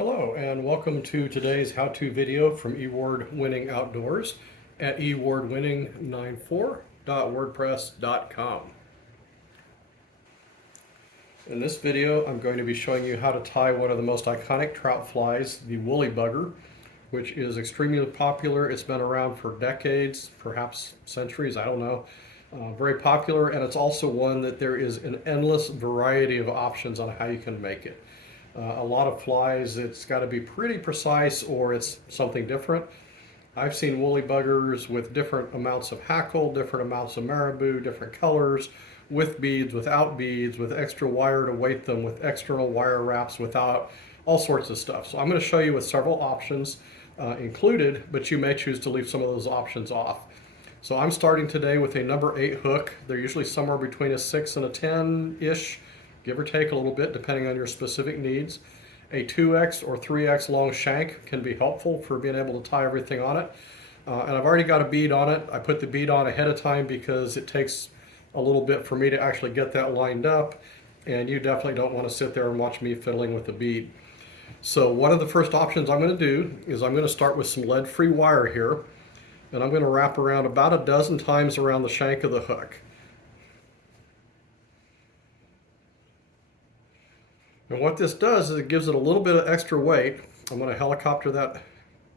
Hello and welcome to today's how-to video from eWard Winning Outdoors at ewardwinning94.wordpress.com. In this video I'm going to be showing you how to tie one of the most iconic trout flies, the woolly bugger, which is extremely popular. It's been around for decades, perhaps centuries, I don't know. Very popular, and it's also one that there is an endless variety of options on how you can make it. A lot of flies, it's got to be pretty precise or it's something different. I've seen woolly buggers with different amounts of hackle, different amounts of marabou, different colors, with beads, without beads, with extra wire to weight them, with external wire wraps, without, all sorts of stuff. So I'm going to show you with several options included, but you may choose to leave some of those options off. So I'm starting today with a number 8 hook. They're usually somewhere between a 6 and a 10-ish, give or take a little bit depending on your specific needs. A 2x or 3x long shank can be helpful for being able to tie everything on it. And I've already got a bead on it. I put the bead on ahead of time because it takes a little bit for me to actually get that lined up, and you definitely don't want to sit there and watch me fiddling with the bead. So one of the first options I'm going to do is I'm going to start with some lead-free wire here, and I'm going to wrap around about a dozen times around the shank of the hook. And what this does is it gives it a little bit of extra weight. I'm going to helicopter that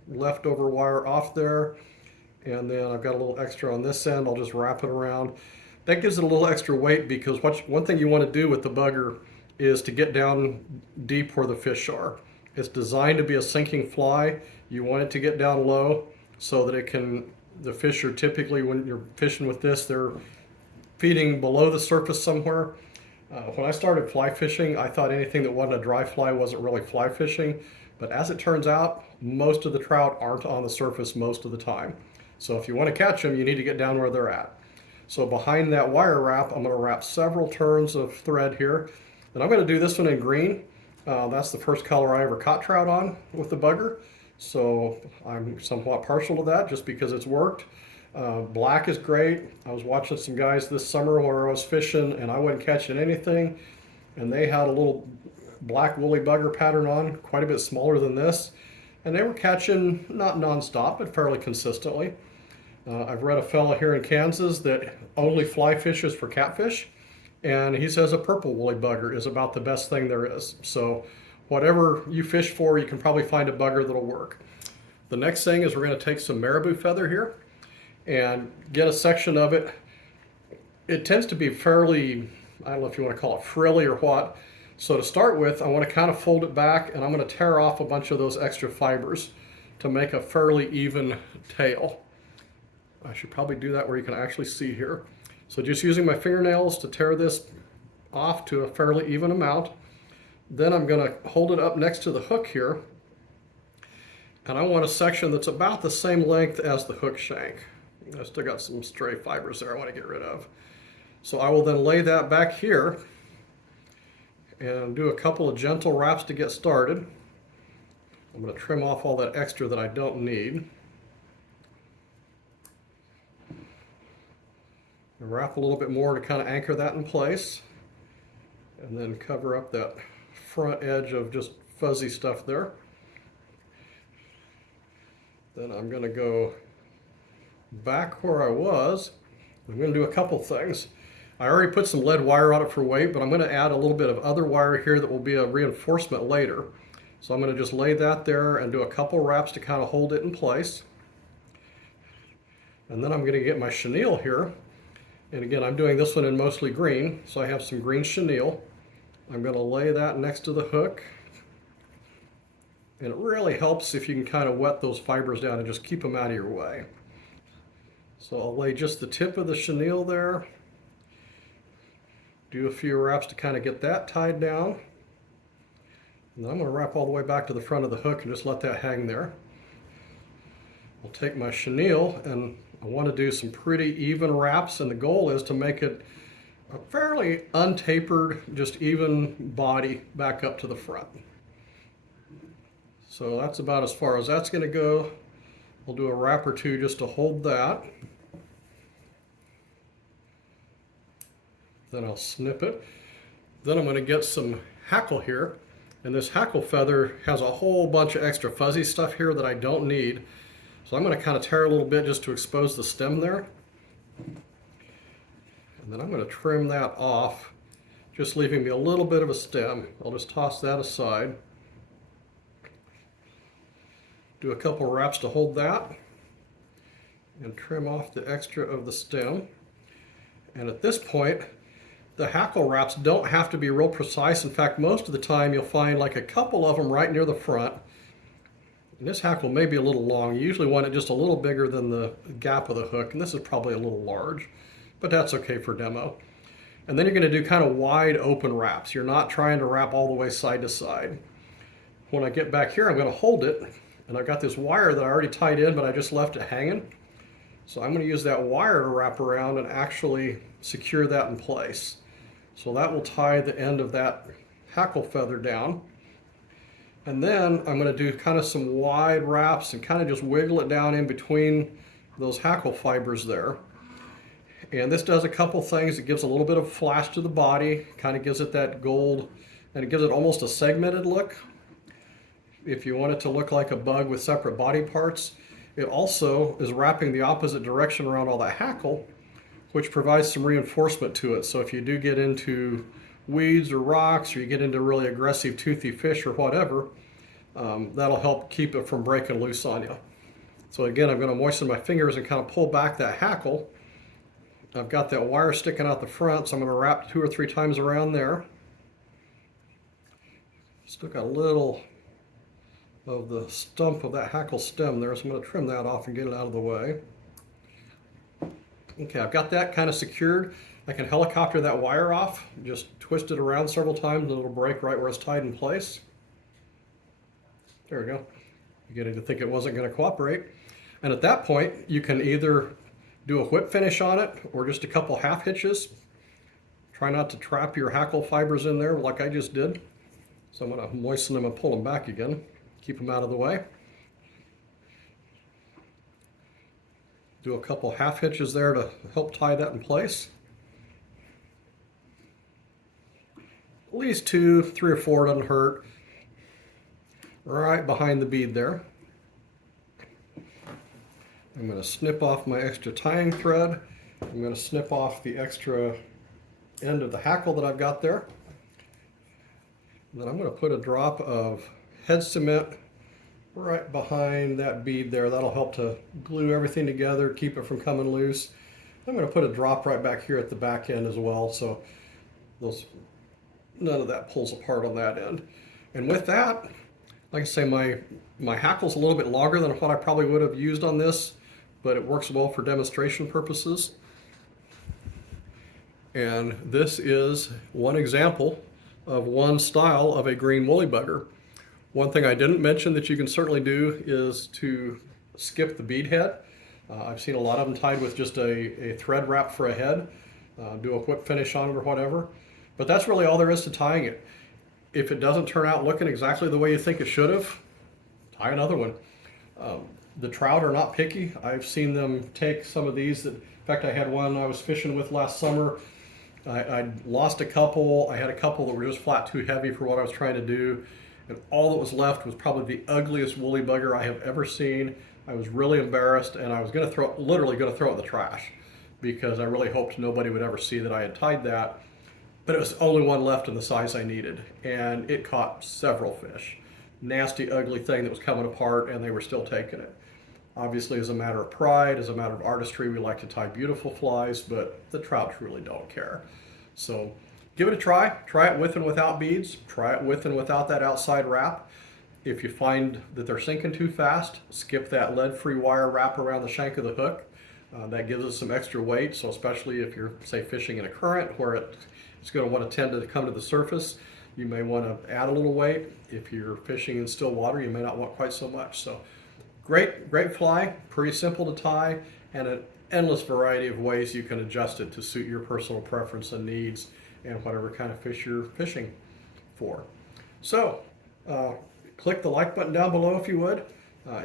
leftover wire off there, and then I've got a little extra on this end. I'll just wrap it around. That gives it a little extra weight because one thing you want to do with the bugger is to get down deep where the fish are. It's designed to be a sinking fly. You want it to get down low so that the fish are typically, when you're fishing with this, they're feeding below the surface somewhere. When I started fly fishing, I thought anything that wasn't a dry fly wasn't really fly fishing, but as it turns out, most of the trout aren't on the surface most of the time. So if you want to catch them, you need to get down where they're at. So behind that wire wrap, I'm going to wrap several turns of thread here, and I'm going to do this one in green. That's the first color I ever caught trout on with the bugger, so I'm somewhat partial to that just because it's worked. Black is great. I was watching some guys this summer where I was fishing and I wasn't catching anything, and they had a little black woolly bugger pattern on, quite a bit smaller than this, and they were catching not non-stop but fairly consistently. I've read a fellow here in Kansas that only fly fishes for catfish, and he says a purple woolly bugger is about the best thing there is. So whatever you fish for, you can probably find a bugger that'll work. The next thing is we're going to take some marabou feather here and get a section of it. It tends to be fairly, I don't know if you want to call it frilly or what. So to start with, I want to kind of fold it back, and I'm going to tear off a bunch of those extra fibers to make a fairly even tail. I should probably do that where you can actually see here. So just using my fingernails to tear this off to a fairly even amount. Then I'm going to hold it up next to the hook here, and I want a section that's about the same length as the hook shank. I still got some stray fibers there I want to get rid of. So I will then lay that back here and do a couple of gentle wraps to get started. I'm going to trim off all that extra that I don't need. And wrap a little bit more to kind of anchor that in place, and then cover up that front edge of just fuzzy stuff there. Then I'm going to go back where I was. I'm going to do a couple things. I already put some lead wire on it for weight, but I'm going to add a little bit of other wire here that will be a reinforcement later. So I'm going to just lay that there and do a couple wraps to kind of hold it in place. And then I'm going to get my chenille here. And again, I'm doing this one in mostly green, so I have some green chenille. I'm going to lay that next to the hook. And it really helps if you can kind of wet those fibers down and just keep them out of your way. So I'll lay just the tip of the chenille there. Do a few wraps to kind of get that tied down. And then I'm going to wrap all the way back to the front of the hook and just let that hang there. I'll take my chenille, and I want to do some pretty even wraps, and the goal is to make it a fairly untapered, just even body back up to the front. So that's about as far as that's going to go. I'll do a wrap or two just to hold that. Then I'll snip it. Then I'm going to get some hackle here, And this hackle feather has a whole bunch of extra fuzzy stuff here that I don't need. So I'm going to kind of tear a little bit just to expose the stem there. And then I'm going to trim that off, just leaving me a little bit of a stem. I'll just toss that aside. Do a couple wraps to hold that. And trim off the extra of the stem. And at this point, the hackle wraps don't have to be real precise. In fact, most of the time you'll find like a couple of them right near the front. And this hackle may be a little long. You usually want it just a little bigger than the gap of the hook, and this is probably a little large, but that's okay for demo. And then you're going to do kind of wide open wraps. You're not trying to wrap all the way side to side. When I get back here, I'm going to hold it, and I've got this wire that I already tied in, but I just left it hanging. So I'm going to use that wire to wrap around and actually secure that in place. So that will tie the end of that hackle feather down. And then I'm going to do kind of some wide wraps and kind of just wiggle it down in between those hackle fibers there. And this does a couple things. It gives a little bit of flash to the body, kind of gives it that gold, and it gives it almost a segmented look. If you want it to look like a bug with separate body parts, it also is wrapping the opposite direction around all that hackle, which provides some reinforcement to it. So if you do get into weeds or rocks, or you get into really aggressive toothy fish or whatever, that'll help keep it from breaking loose on you. So again, I'm going to moisten my fingers and kind of pull back that hackle. I've got that wire sticking out the front, so I'm going to wrap 2 or 3 times around there. Still got a little of the stump of that hackle stem there, so I'm going to trim that off and get it out of the way. Okay, I've got that kind of secured. I can helicopter that wire off, just twist it around several times and it'll break right where it's tied in place. There we go. Beginning to think it wasn't going to cooperate. And at that point, you can either do a whip finish on it or just a couple half hitches. Try not to trap your hackle fibers in there like I just did. So I'm going to moisten them and pull them back again. Keep them out of the way. Do a couple half hitches there to help tie that in place. At least 2, 3 or 4 doesn't hurt. Right behind the bead there. I'm going to snip off my extra tying thread. I'm going to snip off the extra end of the hackle that I've got there. And then I'm going to put a drop of head cement right behind that bead there. That'll help to glue everything together, keep it from coming loose. I'm going to put a drop right back here at the back end as well, so none of that pulls apart on that end. And with that, like I say, my hackle's a little bit longer than what I probably would have used on this, but it works well for demonstration purposes. And this is one example of one style of a green woolly bugger. One thing I didn't mention that you can certainly do is to skip the bead head. I've seen a lot of them tied with just a thread wrap for a head, do a whip finish on it or whatever. But that's really all there is to tying it. If it doesn't turn out looking exactly the way you think it should have, tie another one. The trout are not picky. I've seen them take some of these. In fact, I had one I was fishing with last summer. I lost a couple. I had a couple that were just flat too heavy for what I was trying to do. And all that was left was probably the ugliest woolly bugger I have ever seen. I was really embarrassed, and I was literally going to throw it in the trash because I really hoped nobody would ever see that I had tied that. But it was the only one left in the size I needed, and it caught several fish. Nasty, ugly thing that was coming apart, and they were still taking it. Obviously, as a matter of pride, as a matter of artistry, we like to tie beautiful flies, but the trout really don't care. So give it a try. Try it with and without beads. Try it with and without that outside wrap. If you find that they're sinking too fast, skip that lead-free wire wrap around the shank of the hook. That gives us some extra weight, so especially if you're, say, fishing in a current where it's going to want to tend to come to the surface, you may want to add a little weight. If you're fishing in still water, you may not want quite so much. So great fly, pretty simple to tie, and an endless variety of ways you can adjust it to suit your personal preference and needs and whatever kind of fish you're fishing for. So click the like button down below if you would.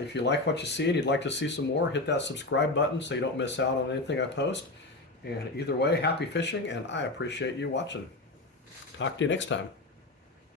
If you like what you see and you'd like to see some more, hit that subscribe button so you don't miss out on anything I post. And either way, happy fishing, and I appreciate you watching. Talk to you next time.